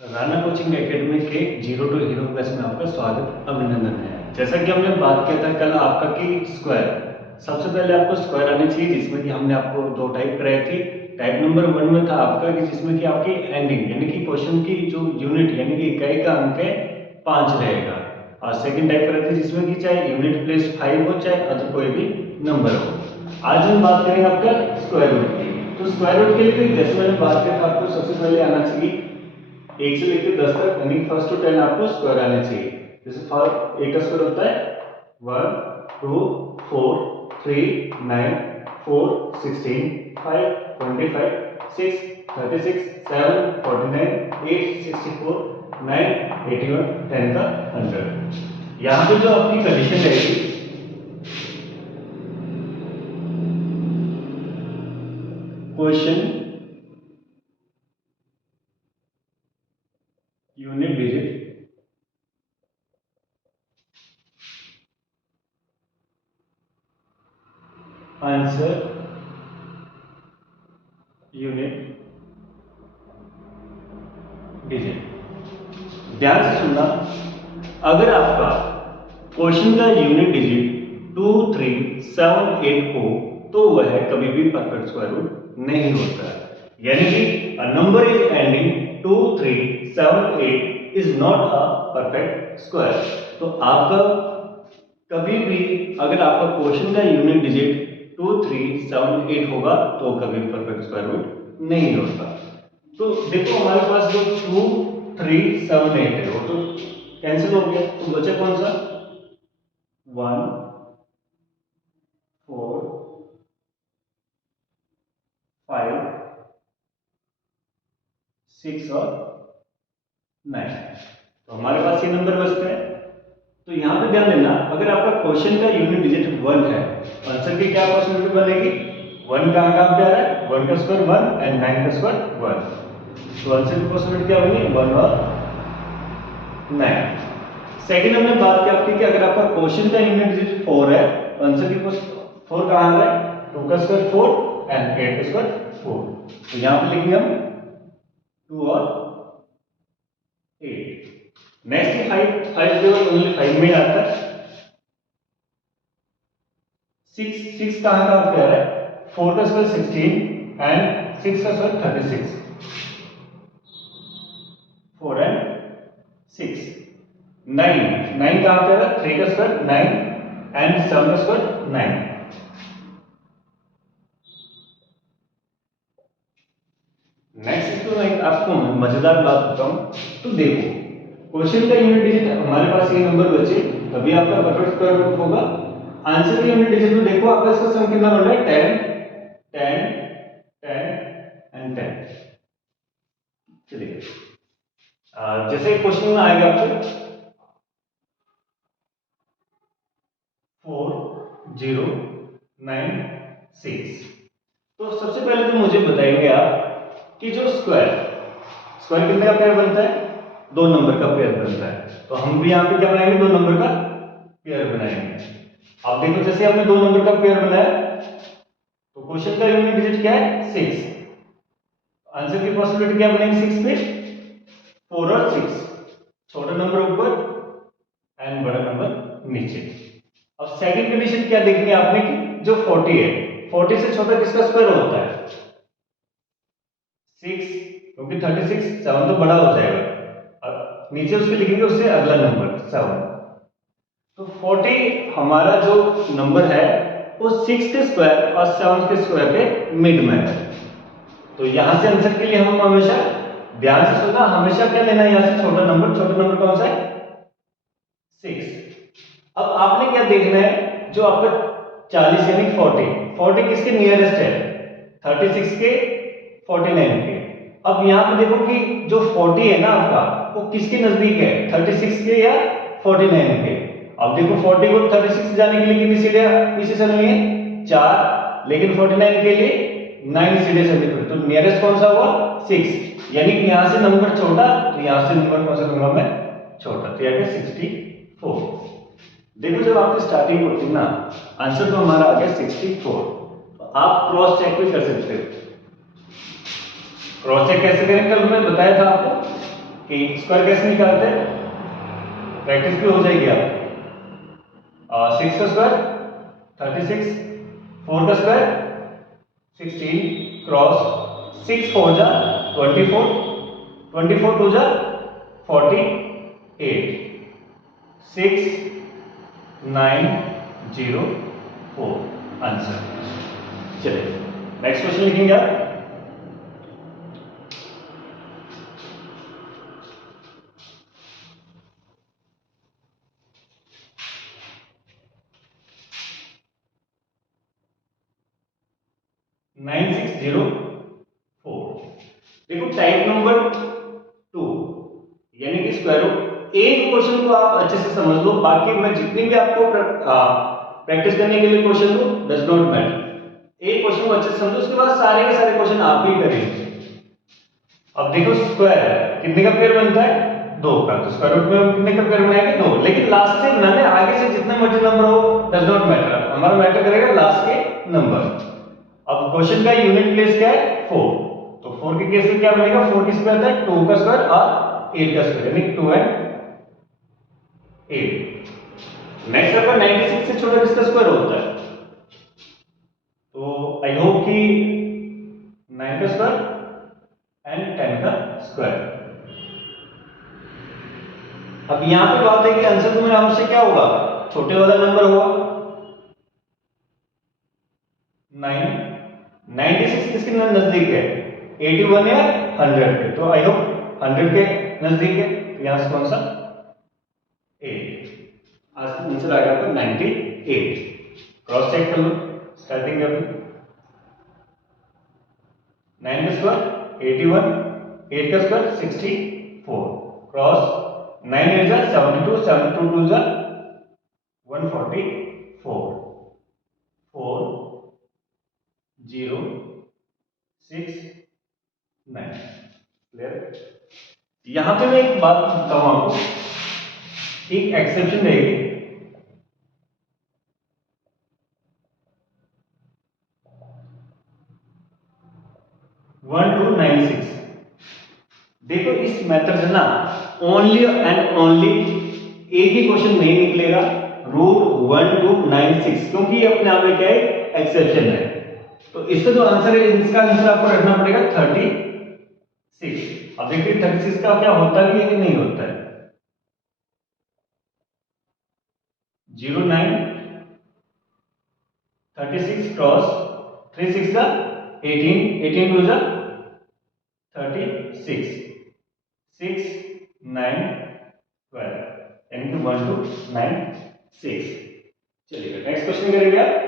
Rana coaching academy के zero to hero class में आपका स्वागत अभिनंदन है। जैसा कि हमने बात किया था कल आपका कि स्क्वायर, सबसे पहले आपको स्क्वायर आनी चाहिए, जिसमें कि हमने आपको दो टाइप कराई थी। टाइप नंबर 1 में था आपका कि जिसमें कि आपकी एंडिंग यानी कि क्वेश्चन की जो यूनिट यानी कि इकाई का अंक है 5 रहेगा। और सेकंड टाइप कराई थी जिसमें कि चाहे यूनिट प्लेस 5 हो चाहे अदर कोई भी नंबर हो। आज हम बात करेंगे आपका स्क्वायर रूट की। तो स्क्वायर रूट के लिए जैसे मैंने बात किया था आपको सबसे पहले आना चाहिए 1 से लेकर 10 तक यानी फर्स्ट टू 10 आपको स्क्वायर आने चाहिए। जैसे एक का स्क्वायर होता है 1 2 4 3 9 4 16 5 25 6 36 7 49 8 64 9 81 10 का 100। यहाँ पे जो आपकी कंडीशन रहेगी question unit digit answer unit digit. ध्यान से सुनना, अगर आपका क्वेश्चन का यूनिट डिजिट 2 3 7 8 हो तो वह कभी भी परफेक्ट स्क्वायर रूट नहीं होता। यानी कि a number is ending 2 3 7 8 is not a perfect square। तो आपका कभी भी अगर आपका क्वेश्चन का यूनिट डिजिट 2 3 7 8 होगा तो कभी भी परफेक्ट स्क्वायर रूट नहीं होता। तो देखो हमारे पास जो 2 3 7 8 है वो तो कैंसिल हो गया, तो बचा कौन सा 1 4 5 6 और 9। तो हमारे पास ये नंबर बचते हैं। तो यहाँ पे ध्यान देना, अगर आपका क्वेश्चन का यूनिट डिजिट 1 है तो आंसर की क्या पॉसिबिलिटी बनेगी, 1 कहाँ कहाँ पे आ रहा है, 1 का स्क्वायर 1 एंड 9 का स्क्वायर 1। तो आंसर की पॉसिबिलिटी क्या बनी 1 और 9। सेकंड हमने बात की आपकी कि अगर आपका क्वेश्चन का यूनिट डिजिट 4 है तो आंसर की 4 कहाँ आ रहा है, 2 का स्क्वायर 4 एंड 8 का स्क्वायर 4। तो यहाँ पे लिखेंगे हम 2 और 8। नेक्स्ट 5 जो ओनली 5 में आता है। 6 कहाँ कहाँ पे आ रहा है, 4 का स्क्वायर 16 एंड 6 का स्क्वायर 36, 4 एंड 6। 9 कहाँ पे आ रहा है, 3 का स्क्वायर 9 एंड 7 का स्क्वायर 9। नेक्स्ट इसको मैं आपको मजेदार बात बताऊं। तो देखो क्वेश्चन का यूनिट डिजिट हमारे पास ये नंबर बचे तभी आपका परफेक्ट स्क्वायर रूट होगा। आंसर का यूनिट डिजिट में देखो आपका इसका सम कितना बन रहा है 10 10 10 एंड 10। चलिए जैसे क्वेश्चन में आएगा आपसे 4 0 9 6। तो सबसे पहले तो मुझे बताएंगे आप कि जो स्क्वायर स्क्वायर कितने का पेयर बनता है, 2 नंबर का पेयर बनता है। तो हम भी यहाँ पे क्या बनाएंगे, 2 नंबर का पेयर बनाएंगे। अब देखो जैसे हमने 2 नंबर का पेयर बनाया तो क्वेश्चन का यूनिट डिजिट क्या है 6। आंसर की पॉसिबिलिटी क्या बनेगी 6 पे 4 और 6, छोटा नंबर ऊपर एंड बड़ा नंबर नीचे। अब सेकंड कंडीशन क्या देखनी है आपने कि जो 40 है 40 से छोटा किसका स्क्वायर होता है 6, क्योंकि 36 7 तो बड़ा हो जाएगा। अब नीचे उसके लिखेंगे उससे अगला नंबर 7। तो 40 हमारा जो नंबर है वो 6 के स्क्वायर और 7 के स्क्वायर के मिड में है। तो यहां से आंसर के लिए हम हमेशा ध्यान से सुनना, हमेशा क्या लेना है, यहां से छोटा नंबर कौन सा है 6। अब आपने क्या देखना है, जो आपका 40 यानी 40 किसके नियरेस्ट है 36 के 49 के। अब यहां पे देखो कि जो 40 है ना आपका वो किसके नजदीक है 36 के या 49 के। अब देखो 40 को 36 से जाने के लिए कितनी सीढ़ियां पीछे चलनी है 4, लेकिन 49 के लिए 9 सीढ़ियां चलनी पड़ेगी। तो नियरेस्ट कौन सा हुआ 6, यानी कि यहां से नंबर छोटा तो यहां से नंबर कौन सा लूंगा मैं छोटा, तो यह 64। देखो जब आपकी स्टार्टिंग होती है ना आंसर तो हमारा आ गया 64। तो आप क्रॉस चेक भी कर सकते हो। क्रॉस चेक कैसे करें कल मैं बताया था आपको, कि स्क्वायर कैसे निकालते हैं, प्रैक्टिस भी हो जाएगी आप। 6 का स्क्वायर 36, 4 का स्क्वायर 16, क्रॉस 6 4 जा 24, 24 2 जा 48, 6 9 0 4 आंसर। चलिए नेक्स्ट क्वेश्चन लिखेंगे आप। Nine six zero four. देखो टाइप नंबर 2 यानी कि स्क्वायर रूट। एक क्वेश्चन को आप अच्छे से समझ लो, बाकी मैं जितनी भी आपको प्रैक्टिस करने के लिए क्वेश्चन दो डज नॉट मैटर। एक क्वेश्चन को अच्छे से समझो, उसके बाद सारे के सारे क्वेश्चन आप ही करेंगे। अब देखो स्क्वायर कितने का पेयर बनता है, 2 का। तो स्क्वायर रूट में कितने का पेयर बनाएंगे, 2। लेकिन लास्ट से मैंने आगे से जितने मर्जी नंबर हो डज नॉट मैटर, हमारा मैटर करेगा लास्ट के नंबर। अब क्वेश्चन का यूनिट प्लेस क्या है, 4। तो 4 के केस में क्या बनेगा, 4 की स्क्वायर था 2 का स्क्वायर और 8 का स्क्वायर, यानी 2 एंड 8। नेक्स्ट आपका 96 से छोटा किसका स्क्वायर होता है, तो आई होप कि 9 का स्क्वायर एंड 10 का स्क्वायर। अब यहां पे बात है कि आंसर तुम्हें हमसे क्या होगा, छोटे वाला नंबर होगा 9। 96 किसके नजदीक है, 81 या 100 के, तो आई होप 100 के नजदीक है। तो यहां से कौन सा 8, आज आंसर आ गया आपका 98। क्रॉस चेक कर लो, स्टार्टिंग अभी 9 का स्क्वायर 81, 8 का स्क्वायर 64, क्रॉस 9 8 जा 72, 72 2 जा 144, 4 0 6 9। क्लियर। यहां पे मैं एक बात बताऊं आपको, एक एक्सेप्शन रहेगी। वन टू 96, देखो इस मेथड से ना ओनली एंड ओनली एक ही क्वेश्चन नहीं निकलेगा, रूट 1 टू 96, क्योंकि ये अपने आप में क्या है, एक्सेप्शन है। तो इसका जो आंसर है, इसका आंसर आपको रखना पड़ेगा 36। अब देखिए 36 का क्या होता भी है कि नहीं होता है, 09 36 क्रॉस 3 6 जा 18, 18 2 जा 36, 6 9 12, यानी कि 1 टू 96। चलिए नेक्स्ट क्वेश्चन करेंगे आप।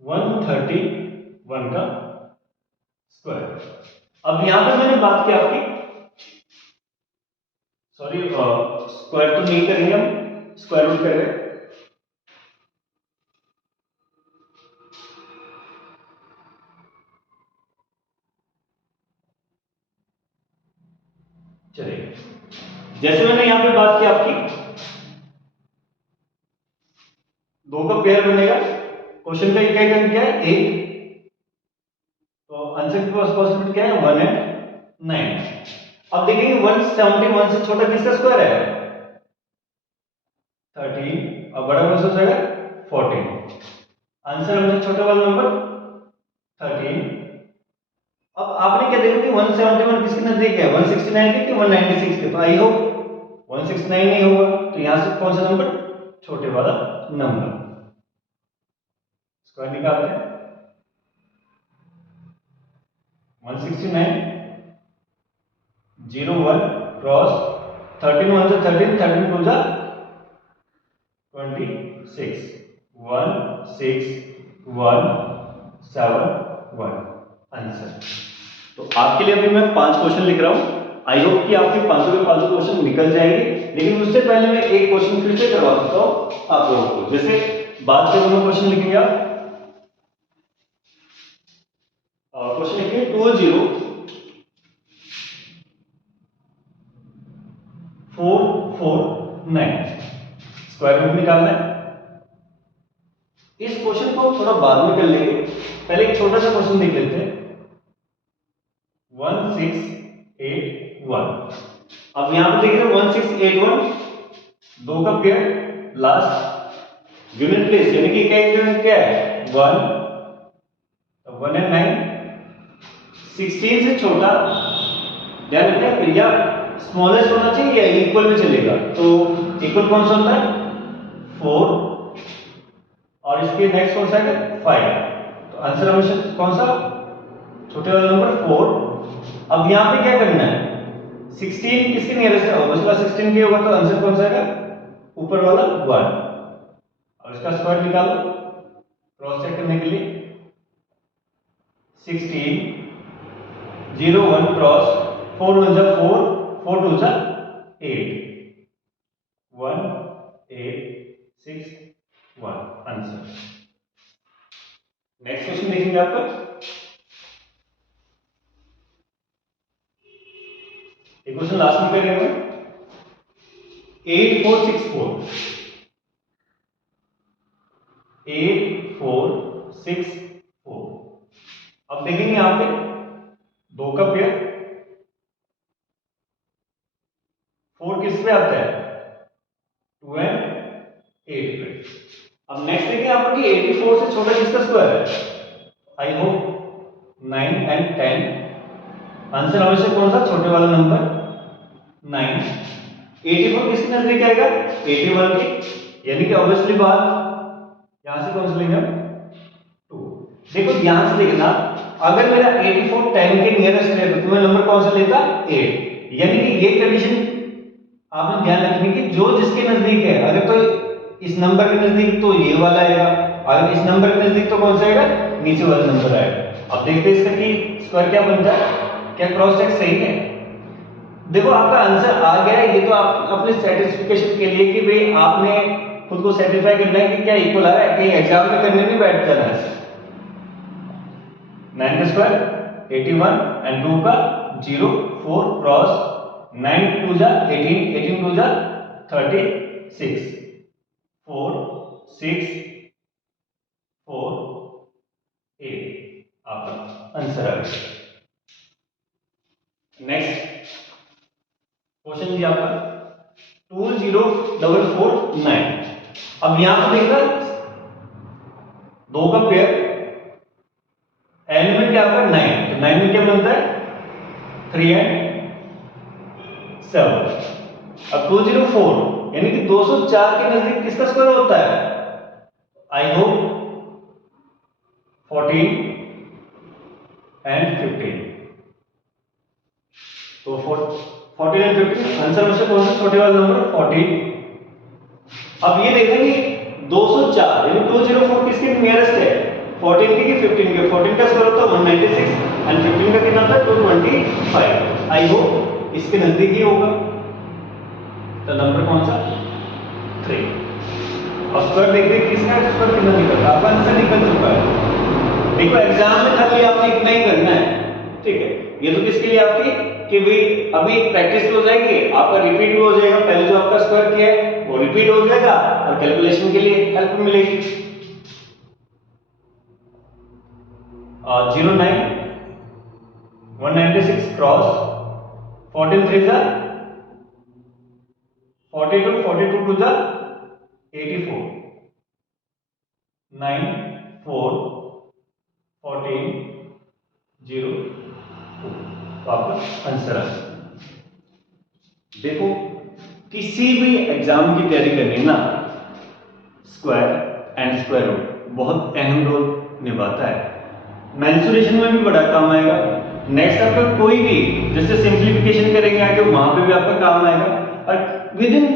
वन 31 का स्क्वायर। अब यहां पे मैंने बात की आपकी, सॉरी स्क्वायर तो नहीं करेंगे हम, स्क्वायर रूट करेंगे। चलिए जैसे मैंने यहां पे बात की आपकी, 2 का पेयर बनेगा, क्वेश्चन का क्या है 1, तो आंसर की पॉसिबिलिटी क्या है 1 एंड 9। अब देखेंगे 171 से छोटा किसका स्क्वायर है, 13, और बड़ा कौन सा हो जाएगा 14। आंसर हमसे छोटा वाला नंबर 13। अब आपने क्या देखा कि 171 किसके नजदीक है, 169 के कि 196 के, तो आई होप 169 नहीं होगा, तो यहां से कौन सा नंबर, छोटे वाला नंबर। स्क्वायर निकालते हैं, 169 01 क्रॉस 13 1 से 13, 13 2 जा 26, 1 6 1 7 1 आंसर। तो आपके लिए अभी मैं 5 क्वेश्चन लिख रहा हूं, आई होप कि आपके 500 के 500 क्वेश्चन निकल जाएंगे। लेकिन उससे पहले मैं एक क्वेश्चन फिर से करवा देता हूं आप लोगों को। जैसे बात करूं, मैं क्वेश्चन लिखेंगे आप, क्वेश्चन लिखेंगे 20 4 4 9, स्क्वायर रूट निकालना है। क्वेश्चन को थोड़ा बाद में कर लेंगे, पहले एक छोटा सा क्वेश्चन देख लेते हैं। 1681। अब यहां पे देख रहे हैं 1681, दो का पेयर लास्ट यूनिट प्लेस, यानी कि क्या है 1 एंड 9, 16 से छोटा ध्यान रखिए, या स्मॉलेस्ट होना चाहिए या इक्वल में चलेगा। तो इक्वल कौन सा होता है 4, और इसके नेक्स्ट कौन सा है 5। तो आंसर हमेशा कौन सा छोटे वाला नंबर 4। अब यहां पे क्या करना है 16 किसके नियरेस्ट है, ऑब्वियसली 16 के होगा, तो आंसर कौन सा आएगा ऊपर वाला 1। और इसका स्क्वायर निकालो क्रॉस चेक करने के लिए। 16 0 1 क्रॉस 4 1 जा 4 4 2 जा 8 1 8 6 1 आंसर। नेक्स्ट क्वेश्चन देखेंगे आपका। एक क्वेश्चन लास्ट में करेंगे 8464। 8464। अब देखेंगे यहां पे दो का पेयर 4 किस पे आता है 2 एंड 8 पे। अब नेक्स्ट देखिए यहां पर कि 84 से छोटा किसका स्क्वायर है, आई होप 9 एंड 10। आंसर हमेशा कौन सा छोटे वाला नंबर 9। 84 किसके नजदीक आएगा 81 के, यानी कि ऑब्वियसली बात यहां से कौन सा लेंगे 2। देखो ध्यान से देखना, अगर मेरा 84 10 के नियरेस्ट है तो मैं नंबर कौन सा लेता 8। यानी कि ये कंडीशन आपने ध्यान रखनी कि जो जिसके नजदीक है, अगर तो इस नंबर के नजदीक तो ये वाला आएगा, अगर इस नंबर के नजदीक तो कौन सा आएगा नीचे वाला नंबर आएगा। अब देखते हैं इसका कि स्क्वायर क्या बनता है, क्या क्रॉस चेक सही है। देखो आपका आंसर आ गया है, ये तो आप अपने सेटिस्फिकेशन के लिए कि भाई आपने खुद को सेटिस्फाई करना है कि क्या इक्वल आ रहा है, कहीं एग्जाम में करने नहीं बैठ जाना है। 9 का स्क्वायर 81 एंड 2 का 0 4 क्रॉस 9 2 जा 18 18 2 जा 36 4 6 4 8 आपका आंसर आ गया। नेक्स्ट क्वेश्चन जी आपका 20449। अब यहां पर देखा दो का पेयर एन में क्या होगा 9, तो 9 में क्या बनता है 3 एंड 7। अब 204 यानी कि 204 के नजदीक किसका स्क्वायर होता है, आई होप 14 एंड 15। तो 14 एंड 15 आंसर में से कौन सा छोटे वाला नंबर 14। अब ये देखेंगे 204 यानी 204 किसके नियरेस्ट है 14 के कि 15 के। 14 का स्क्वायर होता है 196 एंड 15 का कितना होता है 225। आई होप इसके नजदीक ही होगा, तो नंबर कौन सा 3। और स्क्वायर देखते किसका स्क्वायर कितना निकलता है, आपका आंसर निकल चुका है। देखो एग्जाम में खाली आपने इतना ही करना है, ठीक है। ये तो किसके लिए आपकी कि भाई अभी प्रैक्टिस हो जाएगी, आपका रिपीट भी हो जाएगा, पहले जो आपका स्क्वायर किया है वो रिपीट हो जाएगा और कैलकुलेशन के लिए हेल्प मिलेगी। 09 196 क्रॉस 14 3 जा 42 42 2 जा 84 9 4 14 0 2। तो आपका आंसर है। देखो किसी भी एग्जाम की तैयारी करनी है ना, स्क्वायर एंड स्क्वायर रूट बहुत अहम रोल निभाता है। मेंसुरेशन में भी बड़ा काम आएगा। नेक्स्ट आपका कोई भी जैसे सिंप्लीफिकेशन करेंगे आगे वहां पे भी आपका काम आएगा, और विद इन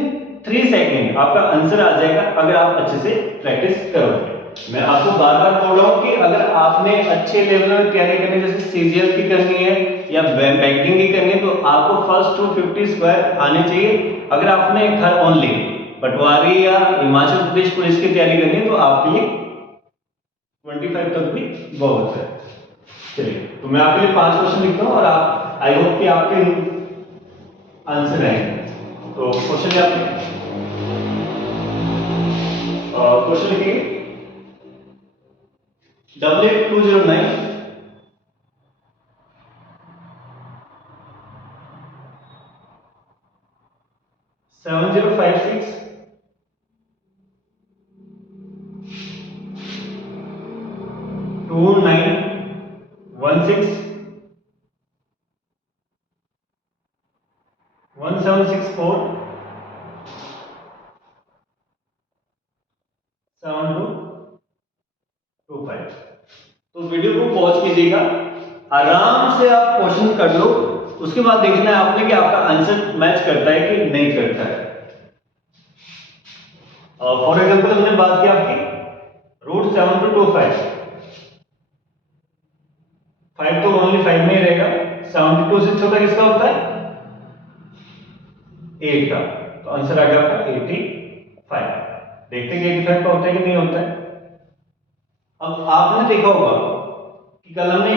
3 सेकंड आपका आंसर आ जाएगा अगर आप अच्छे से प्रैक्टिस करोगे। मैं आपको बार बार बोल रहा हूं कि अगर आपने अच्छे लेवल में तैयारी करनी है, जैसे सीजीएल की करनी है या बैंकिंग की करनी है, तो आपको फर्स्ट 250 स्क्वायर आने चाहिए। अगर आपने घर ओनली पटवारी या हिमाचल प्रदेश पुलिस की तैयारी करनी है तो आपके लिए 25 तक भी बहुत है। चलिए तो मैं आपके लिए 5 क्वेश्चन लिखता हूं और आप आई होप कि आपके आंसर आएंगे। तो क्वेश्चन है आपके क्वेश्चन लिखिए 88,209 7056 2916 1764 7225। तो वीडियो को पॉज कीजिएगा, आराम से आप क्वेश्चन कर लो, उसके बाद देखना है आपने कि आपका आंसर मैच करता है कि नहीं करता है। फॉर एग्जांपल हमने बात की आपकी √7225, 5 तो ओनली 5 में ही रहेगा, 72 से छोटा किसका होता है 8 का, तो आंसर आ गया आपका 85। देखते हैं कि 85 का होता है कि नहीं होता है। अब आपने देखा होगा कि कल हमने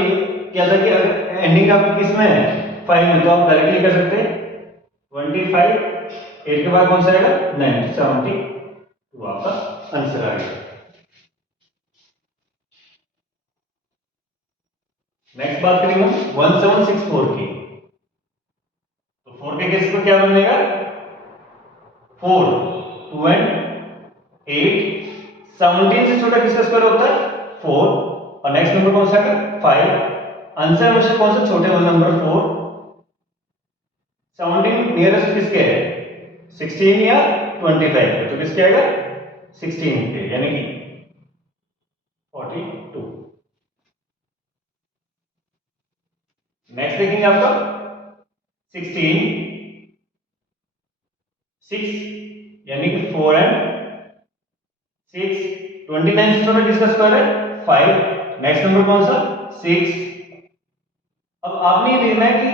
क्या था कि अगर एंडिंग आपकी किस में है 5 में, तो आप डायरेक्टली कर सकते हैं 25, 8 के बाद कौन सा आएगा 9, 70, तो आपका आंसर आ गया। नेक्स्ट बात करेंगे 1764 की। तो 4 के केस में क्या बनेगा 4, 2 एंड 8, 17 से छोटा किसका स्क्वायर होता है 4, और नेक्स्ट नंबर कौन सा है 5। आंसर हमेशा कौन सा छोटे वाला नंबर 4। 17 नियरेस्ट किसके है 16 या 25 के, तो किसके आएगा 16 के, यानी कि 42। नेक्स्ट देखेंगे आपका 16 6, यानी कि 4 एंड 6, 29 से छोटा किसका स्क्वायर है 5। नेक्स्ट नंबर कौन सा 6। अब आपने ये देखना है कि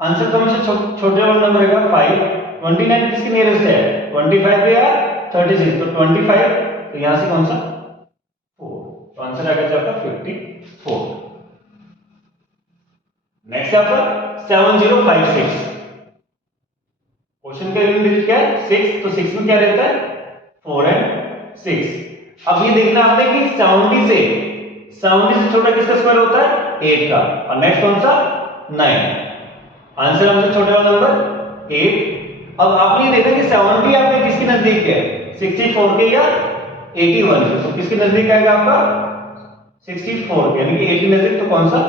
आंसर तो हमेशा छोटे वाला नंबर रहेगा 5। 29 किसके नियरेस्ट है 25 पे या 36, तो 25, तो यहां से कौन सा 4, तो आंसर आ गया आपका 54। नेक्स्ट आपका 7056। क्वेश्चन का यूनिट डिजिट क्या है 6, तो 6 में क्या रहता है 4 एंड 6। अब ये देखना आपने कि 70 से छोटा किसका स्क्वायर होता है 8 का, और नेक्स्ट कौन सा 9। आंसर हमसे छोटे वाला नंबर 8। अब आपने ये देखा कि 70 आपके किसके नजदीक है 64 के या 81 के, तो किसके नजदीक आएगा आपका 64 के, यानी कि 80 नजदीक, तो कौन सा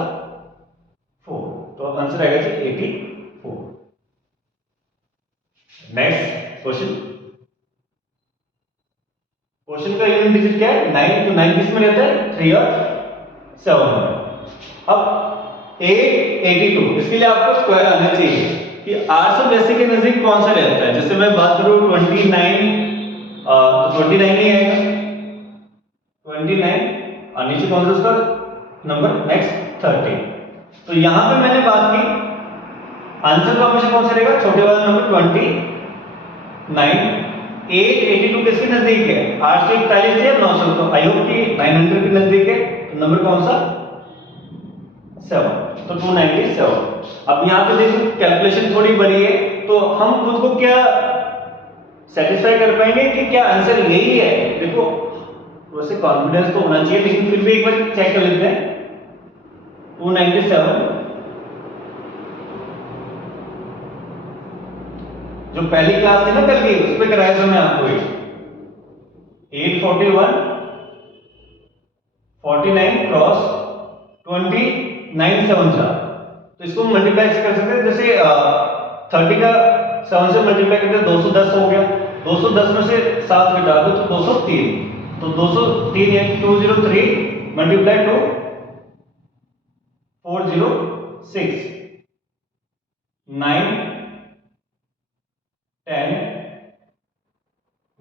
4, तो आंसर आएगा 84। नेक्स्ट क्वेश्चन का यूनिट डिजिट क्या है 9, तो 9 किस में रहता है 3 और 7 में। अब 882, इसके लिए आपको स्क्वायर आना चाहिए कि 882 के नजदीक कौन सा रहता है। जैसे मैं बात करूं 29, तो 29 ही आएगा 29, और नीचे कौन सा उसका नंबर नेक्स्ट 30। तो यहां पे मैंने बात की आंसर तो हमेशा कौन सा रहेगा छोटे वाला नंबर 29। 882 किसके नजदीक है 841 से 900, तो आई होप कि 900 के नजदीक है, तो नंबर कौन सा 7, तो 297। अब यहां पे देखो कैलकुलेशन थोड़ी बड़ी है, तो हम खुद को क्या सेटिस्फाई कर पाएंगे कि क्या आंसर यही है। देखो वैसे कॉन्फिडेंस तो होना चाहिए, लेकिन फिर भी एक बार चेक कर लेते हैं 297। जो पहली क्लास थी ना कल की, उस पे कराया था मैं आपको 841 49 क्रॉस 29 7, तो इसको मल्टीप्लाई कर सकते हैं। जैसे 30 का 7 से मल्टीप्लाई करते हैं 210 हो गया, 210 में से 7 घटा दो तो 203, तो 203 यानी 203 मल्टीप्लाई टू 406 9 10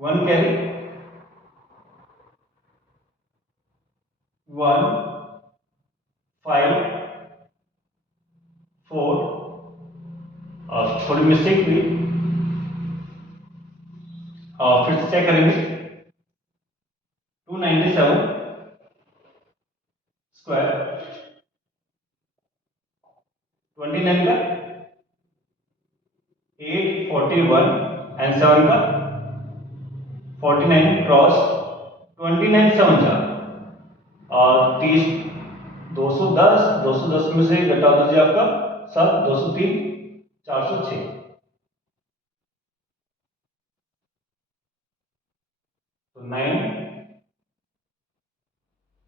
1 कैरी 1 5 4, और थोड़ी मिस्टेक हुई, और फिर से चेक करेंगे 297 स्क्वायर 29 का 841 एंड 7 का 49 क्रॉस 29 7, और 30 210 में से घटा दीजिए आपका 7 203 406। तो 9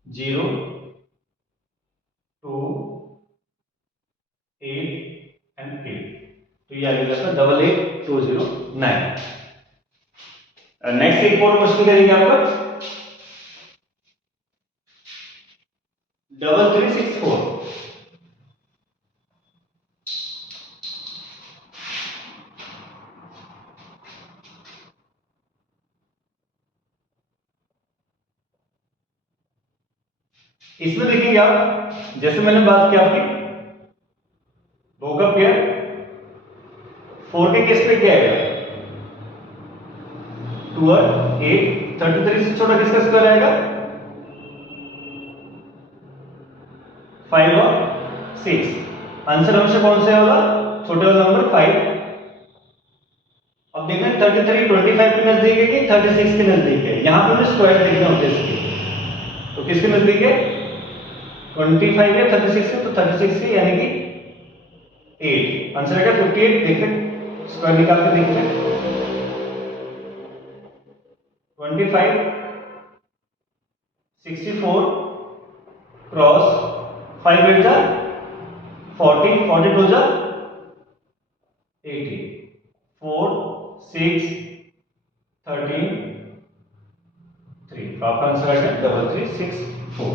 0 2 8 एंड 8। तो ये आ गया आपका 88209। नेक्स्ट एक और क्वेश्चन करेंगे आपका 3364। इसमें देखिए आप, जैसे मैंने बात की आपकी दो का पेयर 4 के केस पे क्या आएगा 2 और 8, 33 से छोटा किसका स्क्वायर आएगा 5 और 6। आंसर हमेशा कौन सा होगा छोटे वाला नंबर 5। अब देखना 33 25 के नजदीक है कि 36 के नजदीक है, यहां पे हमें स्क्वायर देखना होता है इसके। तो किसके नजदीक है 25 है 36 है, तो 36 से यानी कि 8। आंसर आएगा 58। देखते स्क्वायर निकाल के देखते हैं 25 64 क्रॉस 5 8 जा 40 40 2 जा 80 4 6 13 3। आपका आंसर आएगा 3364।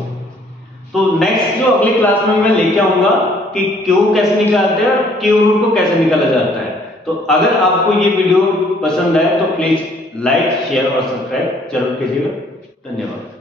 तो नेक्स्ट जो अगली क्लास में मैं लेके आऊंगा कि क्यूब कैसे निकालते हैं और क्यूब रूट को कैसे निकाला जाता है। तो अगर आपको ये वीडियो पसंद आए तो प्लीज लाइक शेयर और सब्सक्राइब जरूर कीजिएगा। धन्यवाद।